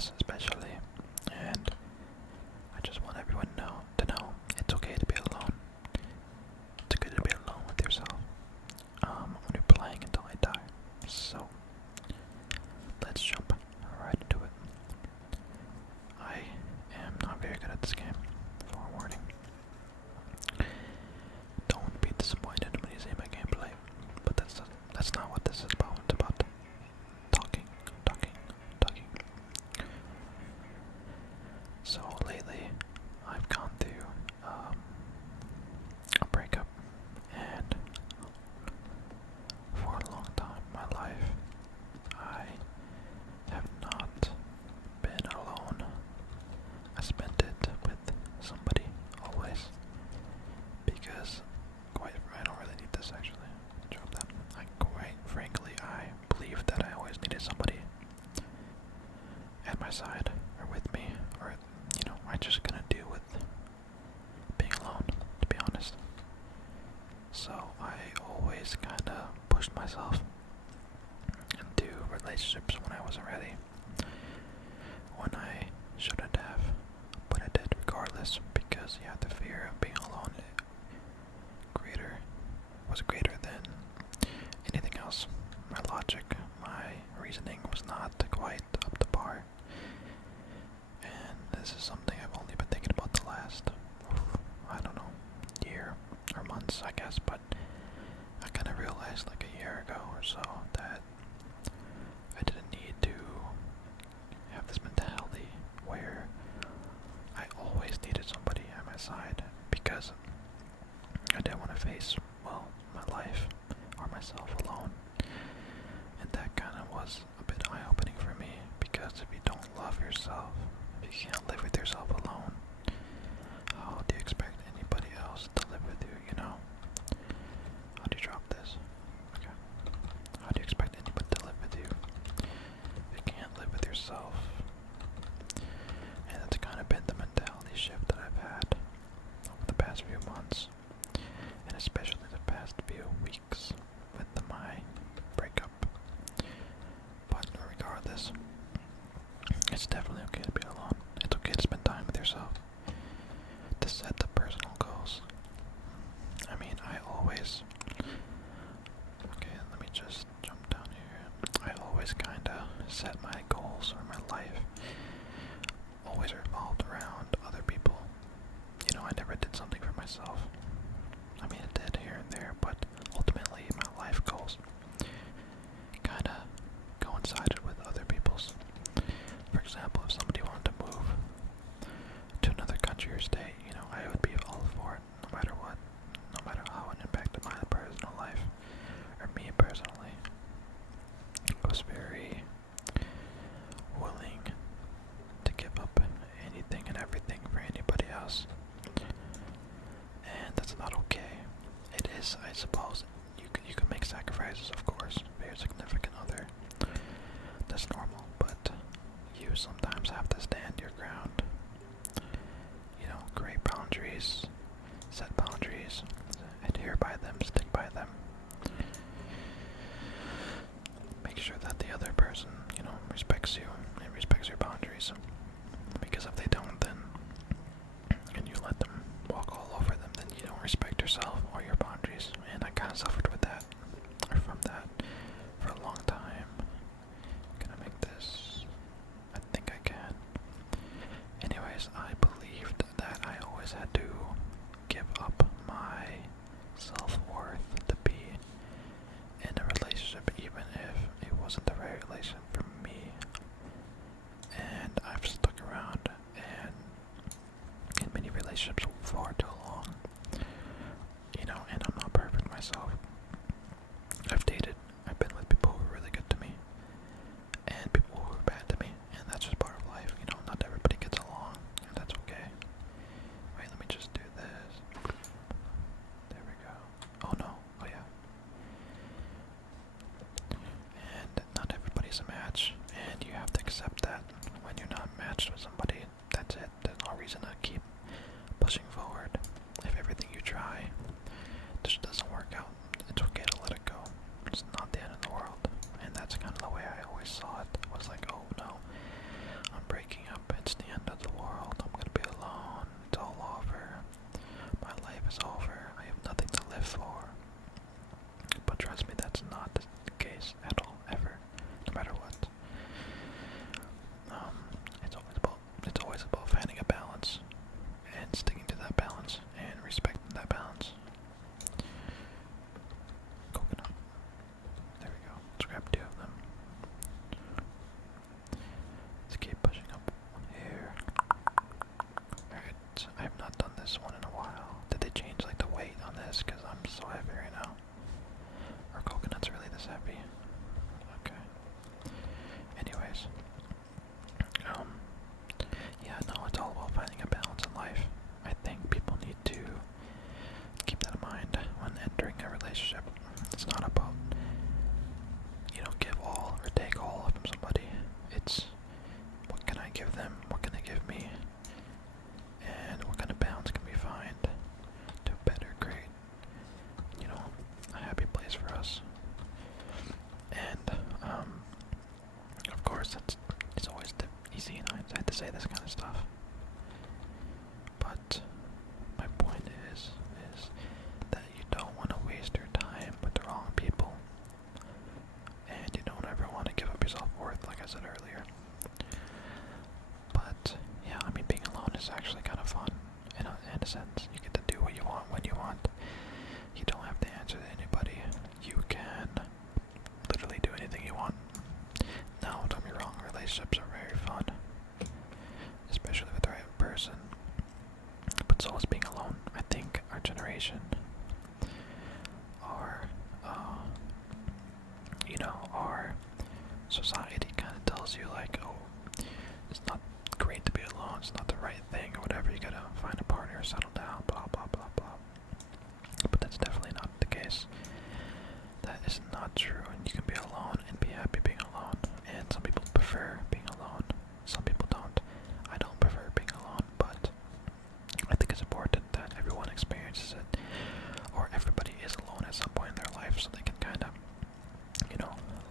loneliness especially, and I just want everyone to know it's okay to be alone. It's good to be alone with yourself. When you're playing until I die. So let's jump right into it. I am not very good at this game. Forewarning. Don't be disappointed when you see my gameplay. But that's not what this is about. It's about talking. So lately, I've gone through a breakup, and for a long time in my life, I have not been alone. I spent it with somebody always, because I don't really need this actually. Drop that. Quite frankly, I believe that I always needed somebody at my side or with me, or I just couldn't deal with being alone, to be honest. So I always kind of pushed myself into relationships when I wasn't ready, when I shouldn't have, but I did regardless, because the fear of being alone was greater than anything else. My logic, my reasoning was not quite up to par. And this is something I've only been thinking about the last, I don't know, year or months, I guess, but I kind of realized like a year ago or so that I didn't need to have this mentality where I always needed somebody at my side, because I didn't want to face, my life or myself alone. And that kind of was a bit eye-opening for me, because if you don't love yourself, if you can't live with yourself alone, how do you expect anybody else to live with you, How do you drop this? Okay. How do you expect anybody to live with you if you can't live with yourself? And that's kind of been the mentality shift that I've had over the past few months, and especially the past few weeks with my breakup. But regardless, it's definitely okay to be alone. It's okay to spend time with yourself, to set the personal goals. I mean, okay, let me just jump down here. I always kind of set my goals for my life, always revolved around other people. I never did something for myself. I mean, it did here and there, but ultimately my life goals kind of coincided with other people's. For example, if somebody wanted to move to another country or state, I would be all for it, no matter what, no matter how it impacted my personal life, or me personally. I was very willing to give up anything and everything for anybody else. And that's not okay. It is, I suppose. You can make sacrifices, of course, for your significant other. That's normal, but you sometimes have to stand your ground. Create boundaries, set boundaries, adhere by them, stick by them. Make sure that the other person, respects you and respects your boundaries. Because if they don't, then, and you let them walk all over them, then you don't respect yourself or your boundaries. And I kind of suffered with that, or from that, for a long time. Can I make this? I think I can. Anyways, I believed that I always had to give up my self-worth to be in a relationship, even if it wasn't the right relationship for me. And I've stuck around and in many relationships for far too long. And I'm not perfect myself. I've been with people who are really good to me, and people who are bad to me, and that's just part of life. Not everybody gets along, and that's okay. Wait, let me just do this. There we go. Oh no, oh yeah. And not everybody's a match. say this kind of stuff. But my point is that you don't want to waste your time with the wrong people, and you don't ever want to give up your self-worth, like I said earlier. But yeah, I mean, being alone is actually kind of fun in a sense. You get to do what you want when you want. You don't have to answer to anybody. You can literally do anything you want. Now, don't get me wrong, relationships are very fun, especially with the right person. But so is being alone. I think our generation, our society kind of tells you like, oh, it's not great to be alone, it's not the right thing, or whatever, you gotta find a partner, settle down, blah, blah, blah, blah. But that's definitely not the case. That is not true, and you can be alone and be happy being alone. And some people prefer being alone, some people don't. I don't prefer being alone, but I think it's important that everyone experiences it, or everybody is alone at some point in their life, so they can kind of,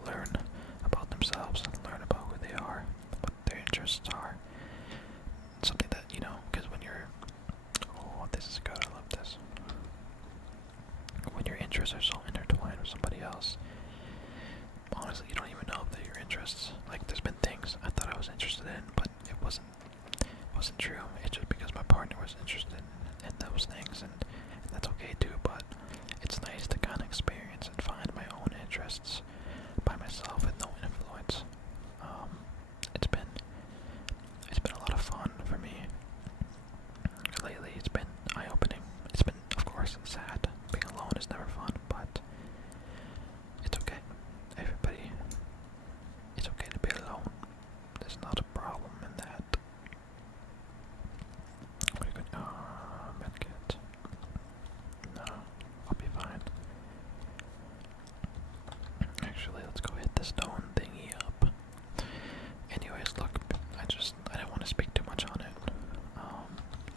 learn about themselves and learn about who they are, what their interests are. Something that, because when you're, oh, this is good, I love this. When your interests are so intertwined with somebody else, honestly, you don't even know that your interests, like, there's been things I thought I was interested in, but it wasn't true. It's just because my partner was interested in those things, and that's okay too, but it's nice to kind of experience and find my own interests by myself with no influence. It's been a lot of fun for me lately. It's been eye-opening. It's been, of course, sad. Being alone is never fun, but it's okay. It's okay to be alone. There's not a problem in that. What are you going medkit. No, I'll be fine. Actually, let's go hit the stone thingy up. Anyways, look, I didn't want to speak too much on it.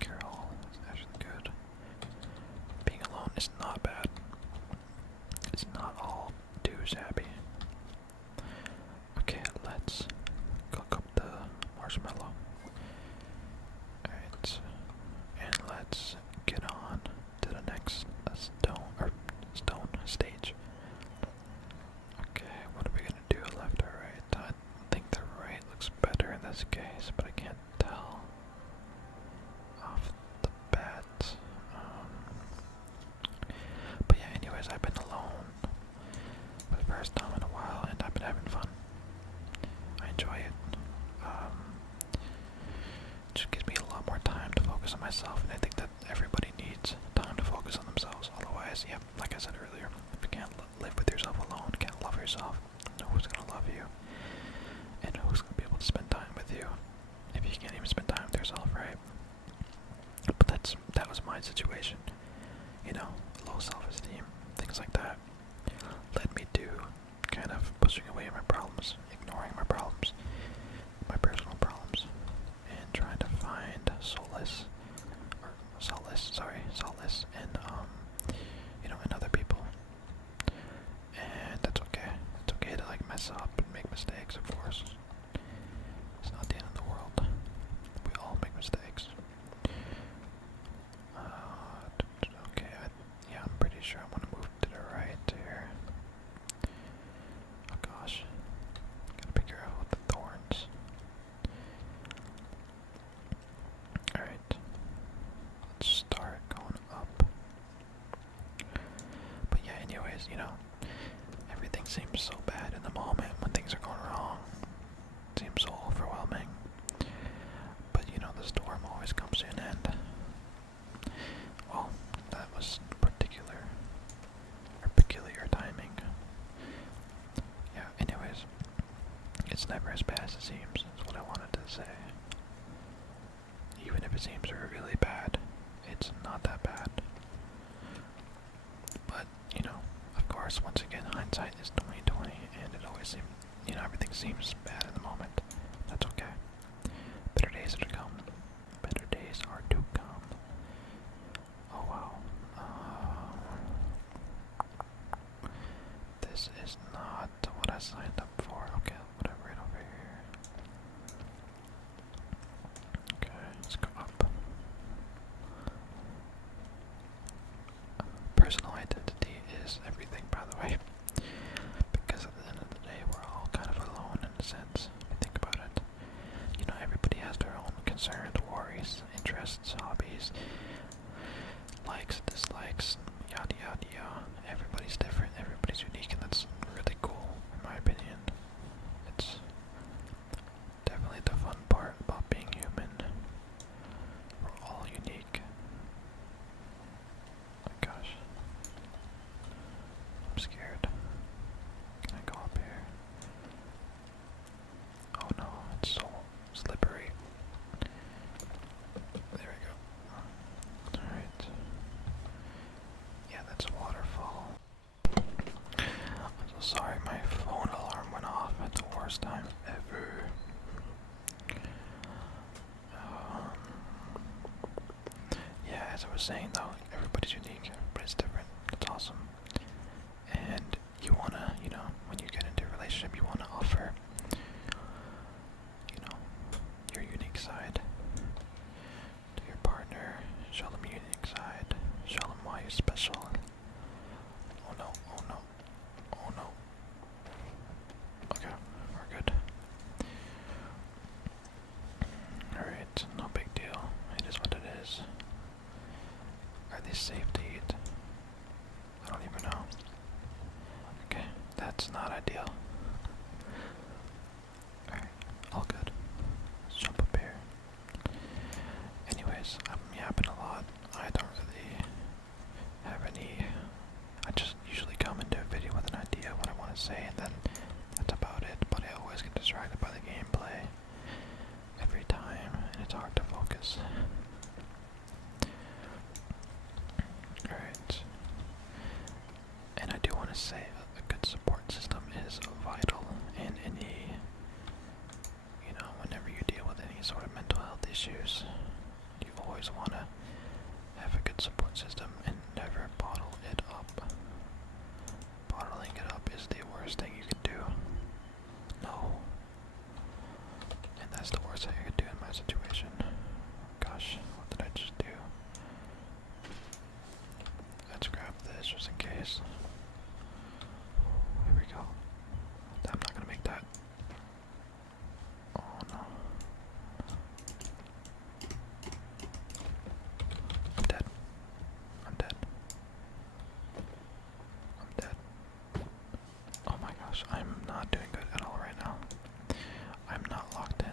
Carol is actually good. Being alone is not bad. It's not all too shabby. Okay, let's cook up the marshmallow. Alright, and let's get on to the next stone stage. Okay, what are we gonna do, left or right? I think the right looks better in this case, but I can't tell off the bat. But yeah, anyways, I've been alone for the first time in a while, and I've been having fun. I enjoy it. Just gives me a lot more time to focus on myself, and I think that everybody needs time to focus on themselves. Otherwise, yeah, like I said earlier, if you can't live with yourself alone, can't love yourself, who's gonna love you? And who's gonna be able to spend time with you if you can't even spend time with yourself, right? But that was my situation. Low self-esteem, things like that, led me to kind of pushing away my problems, ignoring my problems, my personal problems, and trying to find solace in other people. And that's okay. It's okay to mess up and make mistakes, of course. It's not the end of the world. We all make mistakes. Okay, I'm pretty sure I want to move to the right here. Oh gosh. Gotta be careful with the thorns. Alright. Let's start going up. But yeah, anyways, everything seems so bad in the moment when things are going wrong. It seems so overwhelming. But the storm always comes to an end. Well, that was peculiar timing. Yeah, anyways, it's never as bad as it seems, that's what I wanted to say. Even if it seems really bad, it's not that bad. But, of course, once again, hindsight is 20/20, and it always seems, everything seems bad in the moment. That's okay. Better days are to come. Better days are to come. Oh wow. This is not what I signed up for. Okay, whatever, right over here. interests, hobbies, likes, dislikes, yada yada yada. Everybody's different, everybody's unique, and that's really cool, in my opinion. It's definitely the fun part about being human. We're all unique. Oh my gosh. I'm scared. Can I go up here? Oh no, it's so slippery. There we go. Alright. Yeah, that's a waterfall. I'm so sorry, my phone alarm went off at the worst time ever. Yeah, as I was saying though, everybody's unique, everybody's different. It's awesome. And you wanna, when you get into a relationship, you wanna offer, your unique side to your partner. Show them your unique side. Show them why you're special. Oh no, oh no, oh no. Okay, we're good. Alright, no big deal. It is what it is. Are they safe to eat? I don't even know. Okay, that's not ideal. Alright, all good. Let's jump up here. Anyways, I'm yapping a lot. I don't really have any. I just usually come into a video with an idea of what I want to say, and then that's about it. But I always get distracted by the gameplay every time, and it's hard to focus. Alright. And I do want to say a good support system is vital in any, whenever you deal with any sort of mental health issues. You always want to have a good support system and never bottle it up. Bottling it up is the worst thing you can do. No. And that's the worst thing I could do in my situation. Gosh, what did I just do? Let's grab this just in case. Here we go. I'm not gonna make that. Oh no. I'm dead. I'm dead. I'm dead. Oh my gosh, I'm not doing good at all right now. I'm not locked in.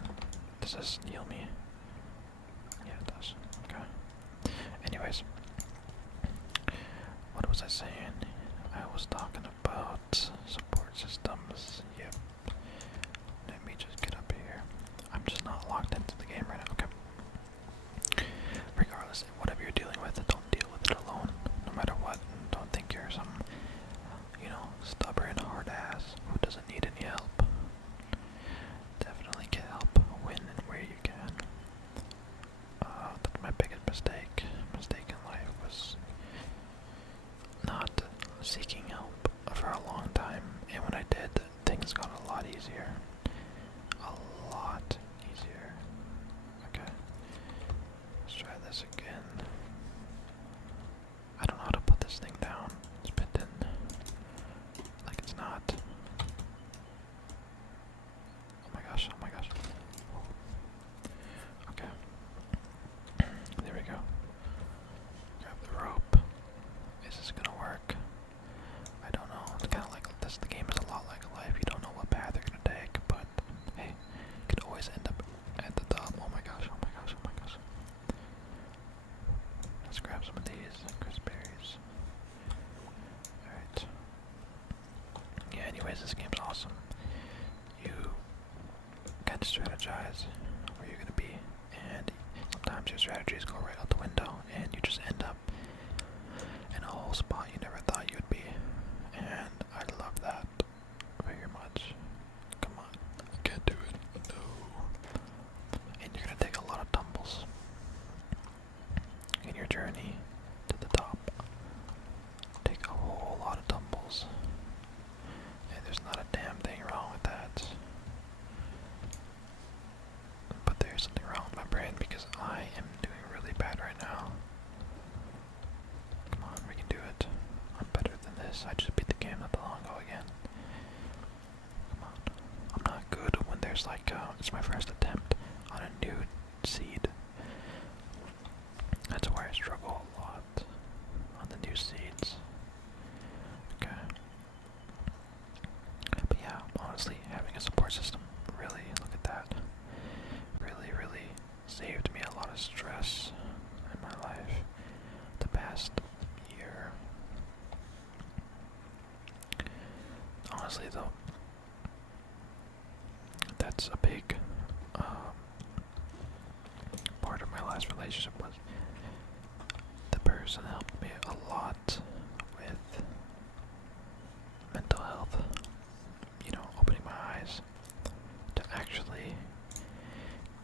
Does this heal me? Yeah, it does. Okay. Anyways. What was I saying? I was talking about support systems. Yep. Let me just get up here. I'm just not locked into the game right now. Okay. Regardless, whatever you're dealing with, don't deal with it alone. No matter what. Don't think you're some, stubborn hard ass who doesn't need any help. Definitely get help when and where you can. That's my biggest mistake. Mistake in life was not seeking help for a long time, and when I did, things got a lot easier. A lot easier. Okay. Let's try this again. I don't know how to put this thing down. It's bent in like it's not. Oh my gosh, oh my gosh. Okay. There we go. Grab the rope. Is this gonna work? I don't know. It's kind of like this. The game is a lot like life. You don't know what path you're gonna take, but hey, you could always end up at the top. Oh my gosh! Oh my gosh! Oh my gosh! Let's grab some of these crisp berries. All right. Yeah. Anyways, this game's awesome. You kind of strategize where you're gonna be, and sometimes your strategies go right out the window, and you just end up in a whole spot you never thought you'd be. And I love that very much. Come on, I can't do it. No. And you're gonna take a lot of tumbles in your journey to the top. Take a whole lot of tumbles. And there's not a damn thing wrong with that. But there's something wrong with my brain because I am doing really bad right now. Come on, we can do it. I'm better than this. I just beat the game not that long ago again. Come on. I'm not good when there's like, it's my first attempt on a new seed. last relationship was. The person helped me a lot with mental health, you know, opening my eyes to actually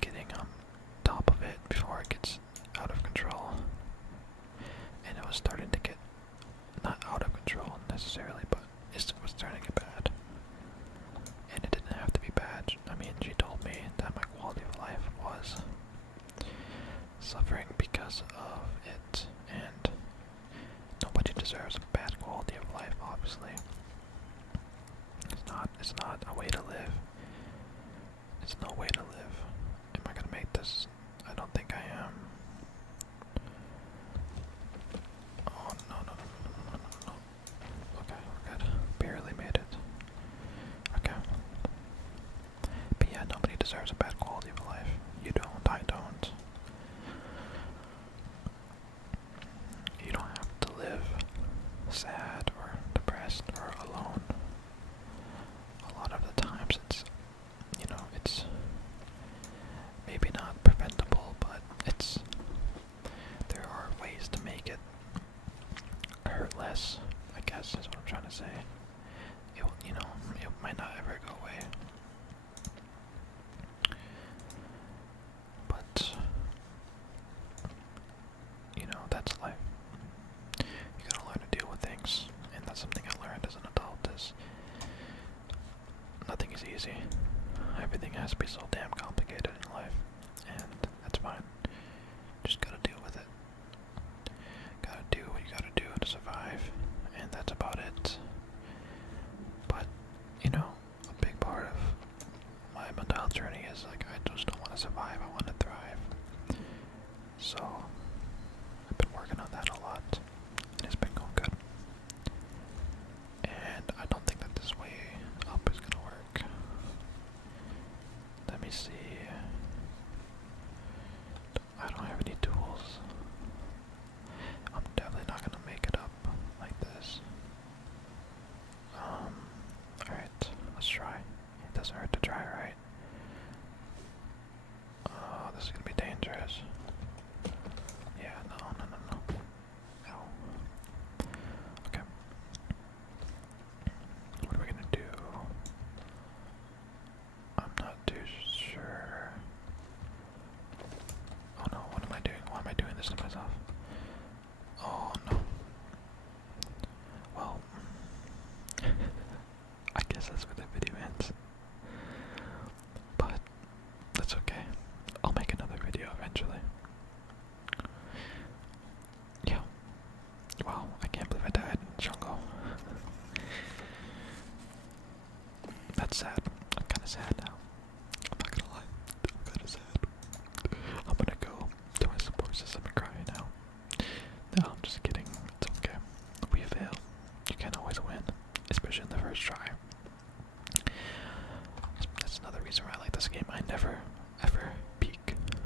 getting on top of it before it gets out of control. And it was starting to get not out of control necessarily, but it was starting to get bad. And it didn't have to be bad. I mean, she told me that my quality of life was suffering because of it, and nobody deserves a bad quality of life, obviously. It's not a way to live. It's no way to live. Am I gonna make this? I don't think I am. Oh, no. Okay, we're good. Barely made it. Okay. But yeah, nobody deserves a bad quality of life. You don't, I don't. You don't have to live sad or depressed or alone. A lot of the times it's, you know, it's maybe not preventable, but there are ways to make it hurt less, I guess is what I'm trying to say. You know, it might not ever go away. But, you know, that's life. You gotta learn to deal with things, and that's something I learned as an adult, is nothing is easy. Everything has to be so damn complicated in life, and that's fine. Just gotta deal with it. Gotta do what you gotta do to survive, and that's about it. But, you know, a big part of my mental health journey is like, I just don't want to survive, I want to thrive. So, I've been working on that a lot, and it's been going good. And I don't think that this way up is gonna work. Let me see. I don't have any tools. I'm definitely not gonna make it up like this. Alright, let's try. It doesn't hurt to try, right? Oh, this is gonna be dangerous. Yeah, no. Ow. Okay. What are we gonna do? I'm not too sure. Oh no, what am I doing? Why am I doing this to myself? Oh no. Well, I guess that's where the video ends. But that's okay. I'll make another video eventually. Yeah. Wow, I can't believe I died in the jungle. That's sad. I'm kinda sad now. I'm not gonna lie. I'm kinda sad. I'm gonna go to my support system and cry now. No, I'm just kidding. It's okay. We fail. You can't always win, especially in the first try. That's another reason why I like this game. I never, ever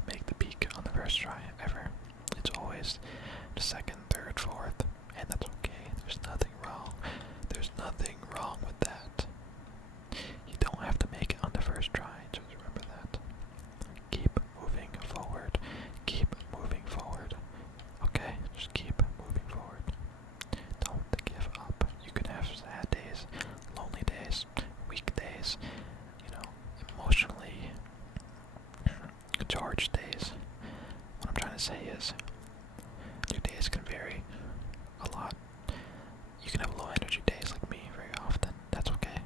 make the peak on the first try, ever. It's always the second, third, fourth, and that's okay. There's nothing wrong. There's nothing wrong with that. You don't have to make it on the first try, just remember that. Keep moving forward. Keep moving forward. Okay? Just keep moving forward. Don't give up. You can have sad days, lonely days, weak days, you know, emotionally charged days. What I'm trying to say is, your days can vary a lot. You can have low energy days like me very often. That's okay.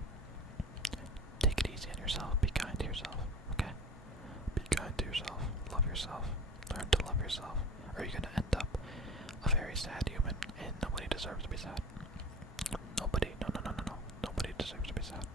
Take it easy on yourself. Be kind to yourself. Okay? Be kind to yourself. Love yourself. Learn to love yourself. Or you're gonna end up a very sad human, and nobody deserves to be sad. Nobody. No. Nobody deserves to be sad.